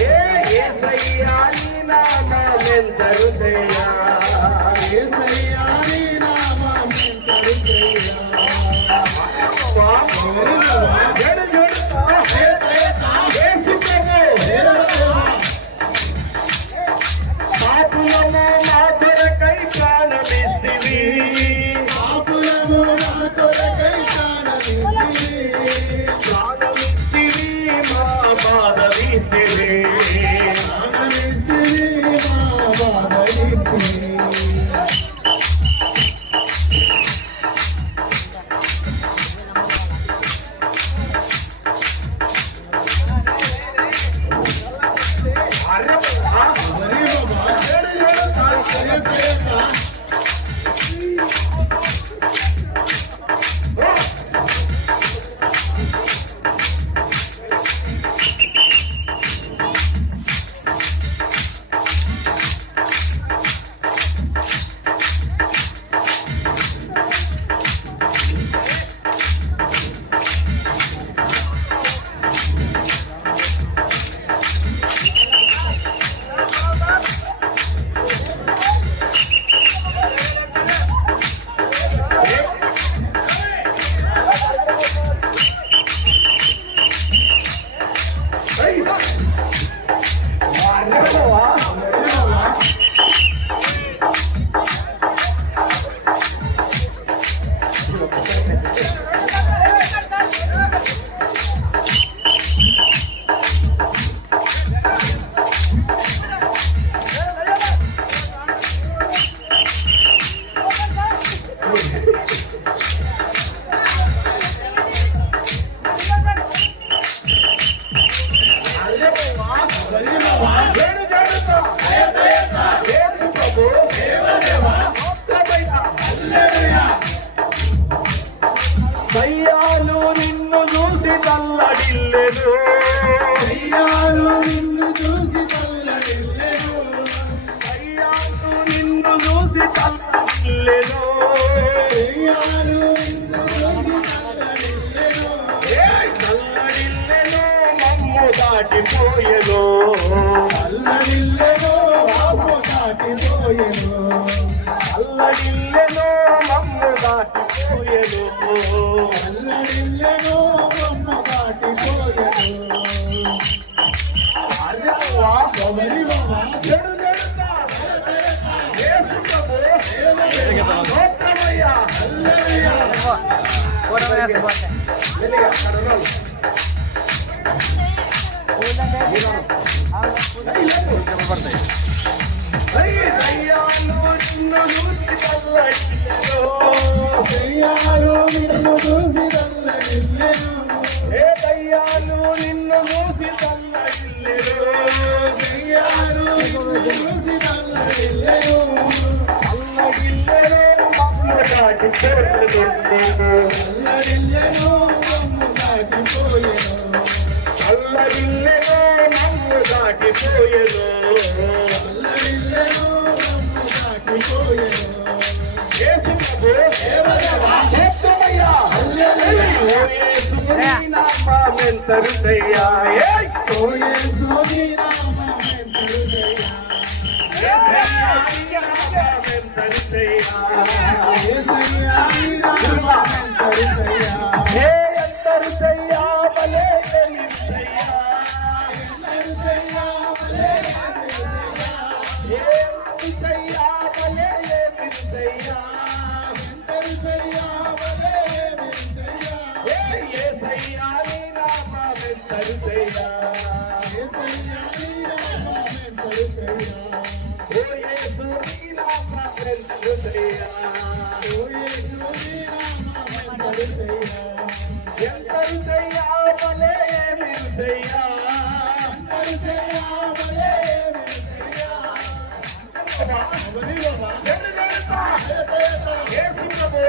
యేసయ్యా నీ నామమెంతరు దయ్యా యేసయ్యా నీ నామమెంతరు దయ్యా పాపులము మా కొరకై ప్రాణమిస్తివి పాపులము మా కొరకై ప్రాణమిస్తివి మా బాధ తీసివి మా బాధ దయ్యాలు నిన్ను చూసి తల్లడిల్లెను దయ్యాలు నిన్ను చూసి తల్లడిల్లెను దయ్యాలు నిన్ను చూసి తల్లడిల్లెను దయ్యాలు నిన్ను చూసి తల్లడిల్లెను తల్లడిల్లెను మమ్ము దాటిపోయెను తల్లడిల్లెను మమ్ము దాటిపోయెను అల్లడిల్లెను మమ్ము దాటిపోయెను అల్లడిల్లెను మమ్ము దాటిపోయెను అల్లవా గమరి బాబా చెడు చెడుతా యేసు ప్రభు స్తోత్రమయ్యా హల్లెలూయా కోరవేస్త పోతే వెలిగా కడరో దయ్యాలు నిన్ను చూసి తల్లడిల్లెను దయ్యాలు నిన్ను చూసి తల్లడిల్లెను దయ్యాలు నిన్ను చూసి తల్లడిల్లెను దయ్యాలు నిన్ను చూసి తల్లడిల్లెను అల్లడిల్లెను మమ్ము దాటిపోయెను అల్లడిల్లెను మమ్ము దాటిపోయెను అల్లడిల్లెను మమ్ము దాటిపోయెను యేసు ప్రభు దేవదేవా స్తోత్రమయ్యా హల్లెలూయా యేసు నీ నామమెంతరు దయ్యా ఓ యేసు నీ నామమెంతరు దయ్యా యేసయ్యా నీ నామమెంతరు దయ్యా యేసయ్యా నీ నామమెంతరు దయ్యా హే అంతరు దయ్యా భలే వెలిదయ్యా అంతరు దయ్యా భలే వెలిదయ్యా హే అంతయ్యా భలే వెలిదయ్యా అంతరు దయ్యా భలే వెలిదయ్యా హే యేసయ్యా నీ నామమెంతరు దయ్యా యేసయ్యా నీ నామమెంతరు దయ్యా ఓ యేసు నీ నామమెంతరు దయ్యా ఓ యేసు నీ నామమెంతరు దయ్యా ఎంతరు దయ్యా భలే వెలిదయ్యా అంతరు దయ్యా భలే వెలిదయ్యా యేసు ప్రభు